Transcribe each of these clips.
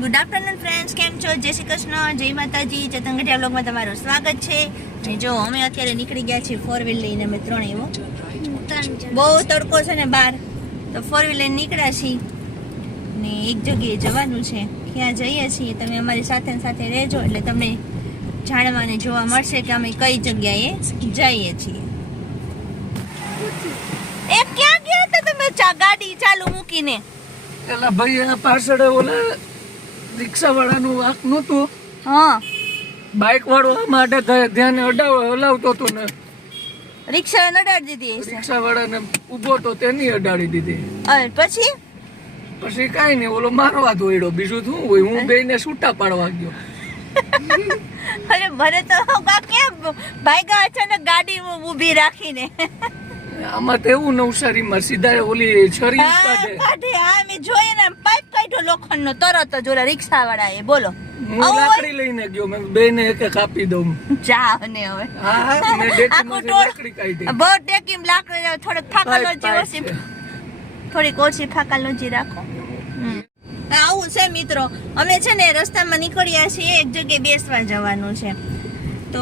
Good afternoon friends, કેમ છો? જય શ્રી કૃષ્ણ, જય માતાજી. ચેતનગઢિયા બ્લોગમાં તમારું સ્વાગત છે. અને જો અમે અત્યારે નીકળી ગયા છીએ 4 વ્હીલ લઈને. અમે ત્રણે બહુ તડકો છે ને બહાર, તો 4 વ્હીલ લઈને નીકળ્યા છીએ ને એક જગ્યાએ જવાનું છે. ક્યાં જઈએ છીએ તમે અમારી સાથે સાથે રહેજો, એટલે તમને જાણવાને જોવા મળશે કે અમે કઈ જગ્યાએ જઈએ છીએ. એ ક્યાં ગયા હતા તમે ગાડી ચાલુ મૂકીને? એલા ભાઈ એના પાછળ ઓલા રિક્ષા વાળાનું વાંક નહોતું. હા, બાઇક વાળો આમાં ધ્યાન હલાવતો હતો ને રિક્ષા નડાડી દીધી હશે. રિક્ષા વાળાને ઊભો તો તેની અડાડી દીધી. પછી કાંઈ નહીં, ઓલો મારવા દોડ્યો. બીજું શું હોય, હું બેયને છૂટા પાડવા ગયો. અરે મને તો કેમ ભાઈગા અચાનક ગાડી ઊભી રાખીને. આમાં તો એવું નવસારીમાં સીધા ઓલી છરી કાઢે. હા, મેં જોઈએ ને પાઇપ કાઢ્યો લોખંડનો તરત જ ઓલા રિક્ષા વાળાએ. બોલો, હું લાકડી લઈને ગયો, મેં બેયને એક કાપી દઉં. જાવ ને હવે. હા, મેં ડેકીમાંથી લાકડી કાઢી. બહુ ડેકીમ લાકડી થોડીક ફાકાલોજી ઓછી, થોડીક ઓછી ફાકાલોજી રાખો. આવું છે મિત્રો, અમે છે ને રસ્તામાં નીકળ્યા છીએ, એક જગ્યાએ બેસવા જવાનું છે. તો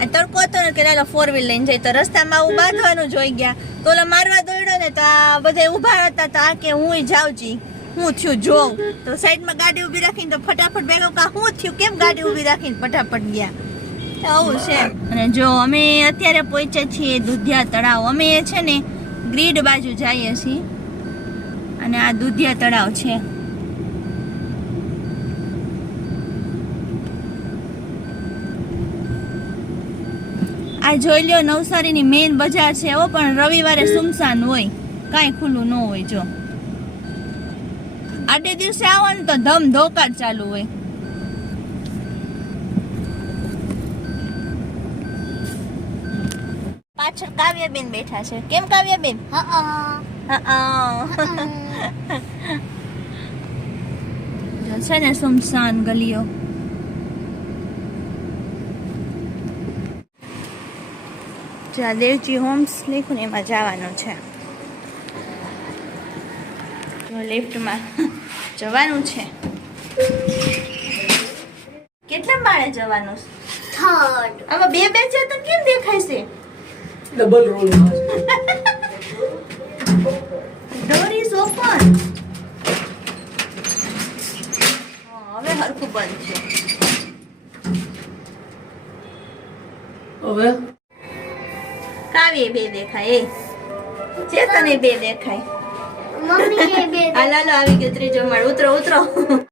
તડકો હતો ને કે લાલો 4 વ્હીલ લઈને જાય, તો રસ્તામાં આવું બાંધવાનું જોઈ ગયા. તો ઓલા મારવા દોડ્યો ને, તો આ બધા ઊભા હતા. તો આ કે હું જાઉં છી, હું થયું જોઉં. તો સાઈડમાં ગાડી ઊભી રાખીને તો ફટાફટ ભેગો કા હું થયું, કેમ ગાડી ઊભી રાખીને ફટાફટ ગયા. આવું છે. અને જો અમે અત્યારે પહોંચ્યા છીએ દુધિયા તળાવ. અમે છે ને ગ્રીડ બાજુ જઈએ છીએ, અને આ દુધિયા તળાવ છે. આ જોઈ લ્યો, નવસારીની મેઇન બજાર છે. એવો પણ રવિવારે સુમસાન હોય, કાંઈ ખુલ્લું ન હોય. જો આડે દિવસે આવો ને તો ધમ ધોકાર ચાલુ હોય. પાછળ કાવ્યાબેન બેઠા છે. કેમ કાવ્યાબેન? છે ને સુમસાન ગલીઓ. જ્યાં દેવજી હોમ્સ લખ્યું ને એમાં જવાનું છે. જો લિફ્ટમાં જવાનું છે. કેટલા માળે જવાનું? થર્ડ. આમાં બે છે તો કેમ દેખાય છે? Double role. Door is open. હવે હરખું બંધ છે. હવે કાવ્ય બે દેખાય, ચેતને બે દેખાય. હાલો આવી ગયો ત્રીજો માળ. ઉતરો ઉતરો.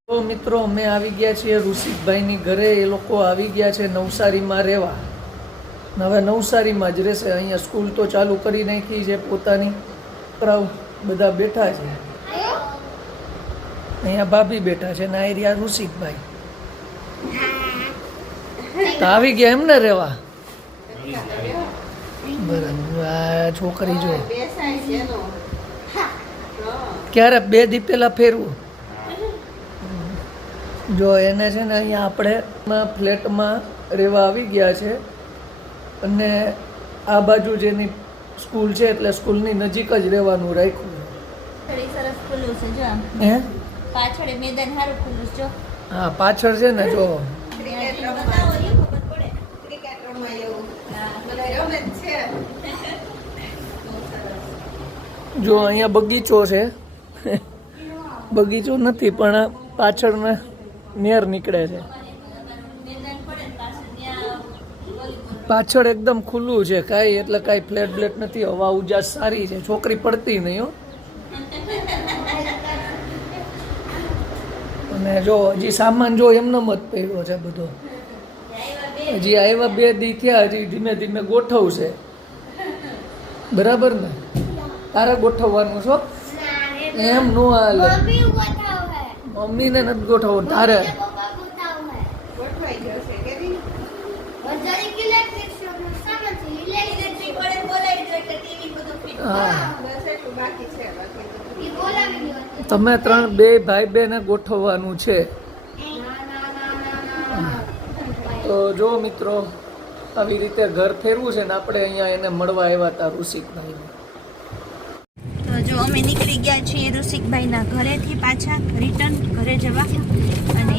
તો મિત્રો, અમે આવી ગયા છીએ ઋષિકભાઈની ઘરે. એ લોકો આવી ગયા છે નવસારીમાં રહેવા. હવે નવસારીમાં જ રહેશે. અહીંયા સ્કૂલ તો ચાલુ કરી નાખી છે પોતાની. છોકરાઓ બધા બેઠા છે. અહીંયા ભાભી બેઠા છે ને આ રહ્યા ઋષિકભાઈ. તો આવી ગયા એમને રહેવા. બરાબર. આ છોકરી જો ક્યારે 2 દી પહેલા ફેરવું. જો એને છે ને અહીંયા આપણે ફ્લેટમાં રહેવા આવી ગયા છે. અને આ બાજુ જેની સ્કૂલ છે એટલે સ્કૂલની નજીક જ રહેવાનું રાખ્યું. સરસ ખુલ્લું છે જો. હે, પાછળ મેદાન સારું ખુલ્લું છે જો. હા, પાછળ છે ને જો. જો અહીંયા બગીચો છે. બગીચો નથી પણ પાછળ નેર નીકળે છે. પાછળ એકદમ ખુલ્લું છે, કાંઈ એટલે કાંઈ ફ્લેટ બ્લેટ નથી. હવા ઉજાસ સારી છે. છોકરી પડતી નહીં હો. અને જો હજી સામાન જો એમને જ પહેર્યો છે બધો. હજી આવ્યા 2 દી થયા, હજી ધીમે ધીમે ગોઠવશે. બરાબર ને? તારે ગોઠવવાનું છો એમ નો હાલે. મમ્મીને નથી ગોઠવવું, તારે. તમે 2 ભાઈ બેને ગોઠવવાનું છે. તો જો મિત્રો, આવી રીતે ઘર ફેરવું છે ને આપણે અહીંયા એને મળવા આવ્યા હતા ઋષિકભાઈ. તો જો અમે નીકળી ગયા છીએ ઋષિકભાઈના ઘરેથી પાછા રિટર્ન ઘરે જવા. અને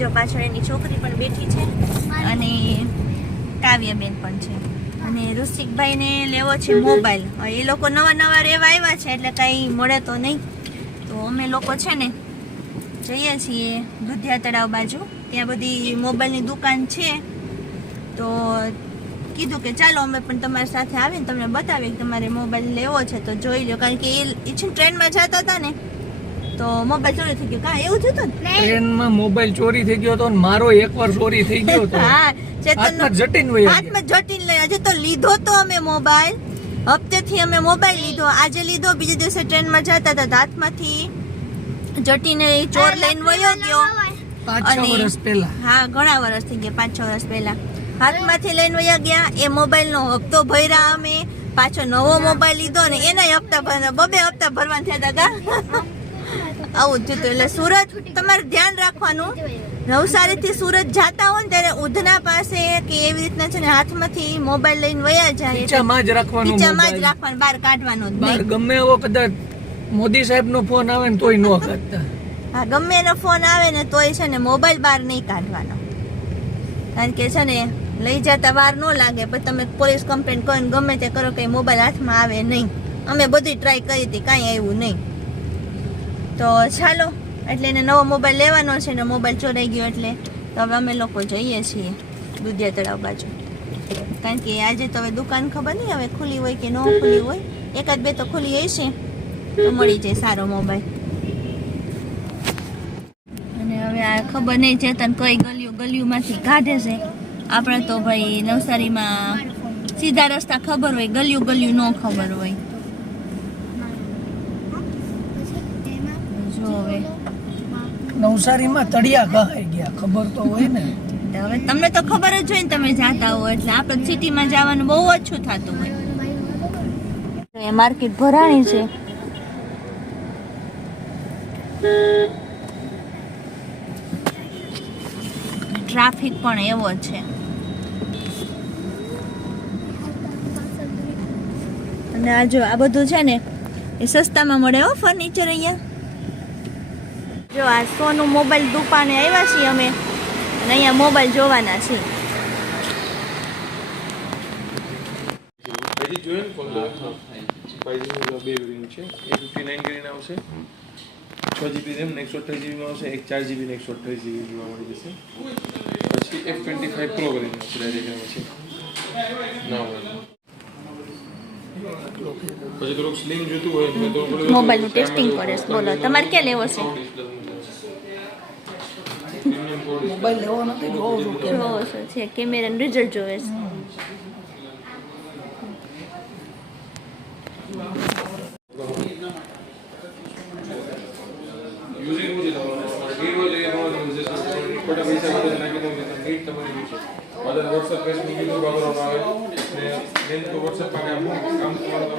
જો પાછળ એની છોકરી પણ બેઠી છે અને કાવ્યાબેન પણ છે. અને ઋષિકભાઈને લેવો છે મોબાઈલ. એ લોકો નવા રહેવા આવ્યા છે એટલે કાંઈ મળે તો નહીં. તો અમે લોકો છે ને જઈએ છીએ દુધિયા તળાવ બાજુ. ત્યાં બધી મોબાઈલની દુકાન છે. તો કીધું કે ચાલો અમે પણ તમારી સાથે આવીને તમને બતાવીએ કે તમારે મોબાઈલ લેવો છે તો જોઈ લો. કારણ કે એ છે ટ્રેનમાં જતા હતા ને તો મોબાઈલ ચોરી થઈ ગયો. કાં એવું થયું હતું ને? ટ્રેનમાં મોબાઈલ ચોરી થઈ ગયો હતો ને મારો એકવાર ચોરી થઈ ગયો હતો. હા, હાથમાં જટીન વહી ગયા. હાથમાં જટીન લઈ આજે તો લીધો તો અમે મોબાઈલ. હપ્તેથી અમે મોબાઈલ લીધો, આજે લીધો, બીજે દિવસે ટ્રેનમાં જતા હતા હાથમાંથી જટીને ચોર લઈને વયો ગયો. 5-6 વર્ષ પહેલા. હા, ઘણા વર્ષ થઈ ગયા, 5-6 વર્ષ પહેલા હાથમાંથી લઈને વયા ગયા. એ મોબાઈલનો હપ્તો ભર્યા અમે, પાછો નવો મોબાઈલ લીધો ને એના હપ્તા ભરવા 2 હપ્તા ભરવાના થયા હતા. આવું જ થયું. એટલે સુરત તમારે ધ્યાન રાખવાનું. નવસારીથી સુરત જાતા હોય ને ત્યારે ઉધના પાસે કે એવી રીતના છે ને હાથમાંથી મોબાઈલ લઈને વયા જાય. ખીચામાં જ રાખવાનું. ખીચામાં જ રાખવાનું, બહાર કાઢવાનું જ બહાર નહીં. ગમે એવો કદાચ મોદી સાહેબ નો ફોન આવે ને તોય ન કાઢતા. હા, ગમે એનો ફોન આવે ને તોય છે ને મોબાઈલ બહાર નહીં કાઢવાનો. કારણ કે છે ને લઈ જતા વાર ન લાગે. પછી તમે પોલીસ કમ્પ્લેન કરો ને ગમે તે કરો કે મોબાઈલ હાથમાં આવે નહીં. અમે બધી ટ્રાય કરી હતી, કાંઈ આવ્યું નહીં. તો ચાલો, એટલે એને નવો મોબાઈલ લેવાનો છે ને મોબાઈલ ચોરાઈ ગયો એટલે તો હવે અમે લોકો જઈએ છીએ દુધિયા તળાવ બાજુ. કારણ કે આજે તો હવે દુકાન ખબર નહીં હવે ખુલ્લી હોય કે ન ખુલ્લી હોય. 1-2 તો ખુલ્લી હશે તો મળી જાય સારો મોબાઈલ. અને હવે આ ખબર નહીં ચેતન કઈ ગલીઓમાંથી કાઢે છે. આપણે તો ભાઈ નવસારીમાં સીધા રસ્તા ખબર હોય, ગલીયું ન ખબર હોય. જો હવે નવસારીમાં તળિયા ગહાઈ ગયા, ખબર તો હોય ને. હવે તમને તો ખબર જ હોય ને, તમે જાતા હો એટલે આપણે સિટીમાં જવાનું બહુ ઓછું થતું હોય. માર્કેટ ભરાણી છે. ટ્રાફિક પણ એવો છે. અને આ જો આ બધું છે ને એ સસ્તામાં મળે હો ફર્નિચર અહીંયા. જો આ સોનું મોબાઈલ દુકાને આવ્યા છીએ અમે અને અહીંયા મોબાઈલ જોવાના છે. GB RAM 128 GB માં આવશે, એક 4 GB ને 128 GB માં મળી જશે. પછી F25 Pro કરીને આવશે ડાયરેક્ટ એમાં છે. ના હોય. પછી થોડુંક સ્લિમ જોતું હોય તો થોડું મોબાઈલનું ટેસ્ટિંગ કરે છે. બોલો તમારે ક્યાં લેવો છે? મોબાઈલ લેવો નથી, જોઉં છું કે જોવો છે કેમેરાનું રિઝલ્ટ જોવે છે. યુઝિંગ મુજે તમારે ડીડ હોય એટલે તમારે જશે ખોટા પૈસા બધા નાખી દો કે ડીડ તમારી છે. બધા WhatsApp પેજ ની કીધું વાપરવાનું આવે ને મેન તો WhatsApp માં કામ તમારું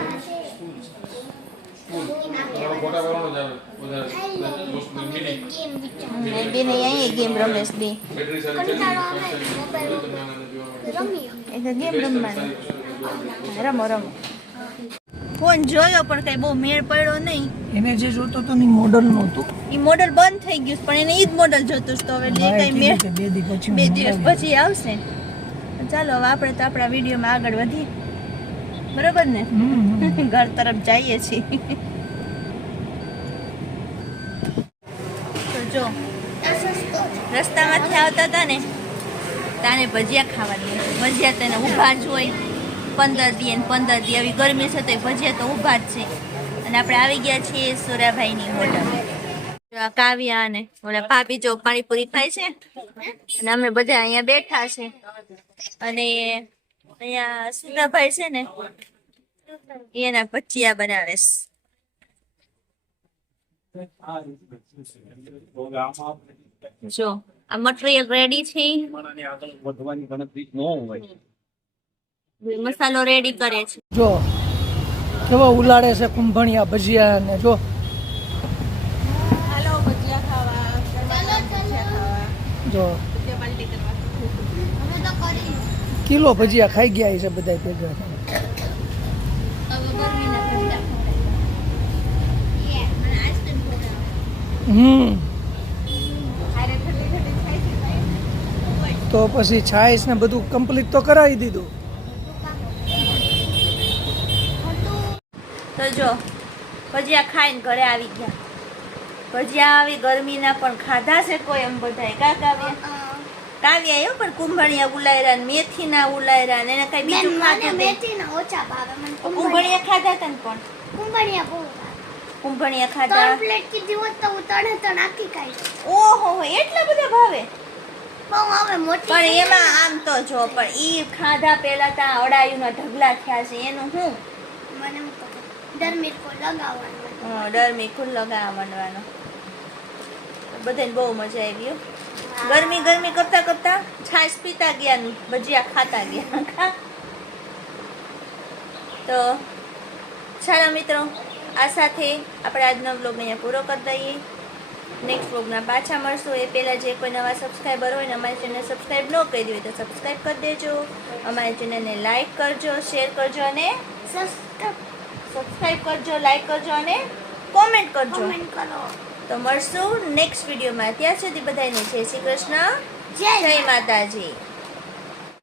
સ્કૂલ તમારો ફોટા વાળવાનો જ આવે બધા મોસ્ટ મીટિંગ બેન અહીંયા ગેમ રમેશ બે બેટરી સારી છે એટલે ગેમ રમવાની. રમો ફોન જોયો પણ કઈ બહુ મેળ પડ્યો નહીં. એને જે જોતો તો ની મોડલ નહોતું. ઈ મોડલ બંધ થઈ ગયું છે, પણ એને ઈ જ મોડલ જોતું છે. તો હવે લે કઈ મેળ 2 દિવસ પછી 2 દિવસ પછી આવશે. ચાલો હવે આપણે તો આપણા વિડીયોમાં આગળ વધીએ. બરોબર ને? ઘર તરફ જઈએ છીએ. તો જો રસ્તામાંથી આવતા હતા ને તાને ભજીયા ખાવાની. ભજીયા તેને ઊભા જ હોય 15 દી અને 15 દી. આવી ગરમી છે તો ભજીયા તો ઊભા જ છે. અને આપણે આવી ગયા છીએ સુરાભાઈની હોટલ. કાવ્યા અને ઓલા ભાભી જો પાણીપુરી ખાય છે અને અમે બધા અહીંયા બેઠા છે. અને અહીંયા સુરાભાઈ છે ને એના ભજીયા બનાવે છે. જો આ મટીરિયલ રેડી છે, મસાલો રેડી કરે છે. જો કેવા ઉલાડે છે કુંભણિયા ભજીયા ને. જો હાલો ભજીયા ખાવા, જો કિલો ભજીયા ખાઈ ગયા છે બધા ભેગા. તો પછી છાશ ને બધું કમ્પ્લીટ તો કરાવી દીધું. તો જો ભજીયા ખાઈને ઘરે આવી ગયા. ભજીયા આવી ગરમીના પણ ખાધા છે કોઈ એમ બધાય. કા કાવ્યા એવું પણ કુંભણિયા ઉલાયરા ને મેથીના ઉલાયરા ને એને કઈ બીજું ખાધું મેથીના ઓછા ભાવે મને. કુંભણિયા ખાધા તને પણ કુંભણિયા બહુ ભાવે. કુંભણિયા ખાધા. 3 પ્લેટ કીધી હોત તો હું 3 આખી ખાઈ શકું. ઓહો એટલા બધા ભાવે. બહુ હવે મોટી પણ એમાં આમ તો જો પણ ઈ ખાધા પહેલા ત્યાં અડાયુંના ઢગલા થયા છે એનું હું મને હું તો ડરમીરકો લગાવવાનો. ડર મીઠું લગાવવાનો. બધાને બહુ મજા આવી હો. ગરમી કરતા કરતા છાશ પીતા ગયા ને ભજીયા ખાતા ગયા. તો ચાલો મિત્રો, આ સાથે આપણે આજનો વ્લોગ અહીંયા પૂરો કરી દઈએ. નેક્સ્ટ વ્લોગના પાછા મળશું. એ પહેલાં જે કોઈ નવા સબસ્ક્રાઈબર હોય ને અમારી ચેનલ સબસ્ક્રાઈબ ન કરી હોય તો સબસ્ક્રાઈબ કરી દેજો. અમારી ચેનલને લાઈક કરજો, શેર કરજો અને સબસ્ક્રાઈબ કરજો, લાઈક કરજો અને કોમેન્ટ કરજો. કમેન્ટ કરો. તો મળશું નેક્સ્ટ વિડીયોમાં. ત્યાં સુધી બધાને જય શ્રી કૃષ્ણ, જય માતાજી.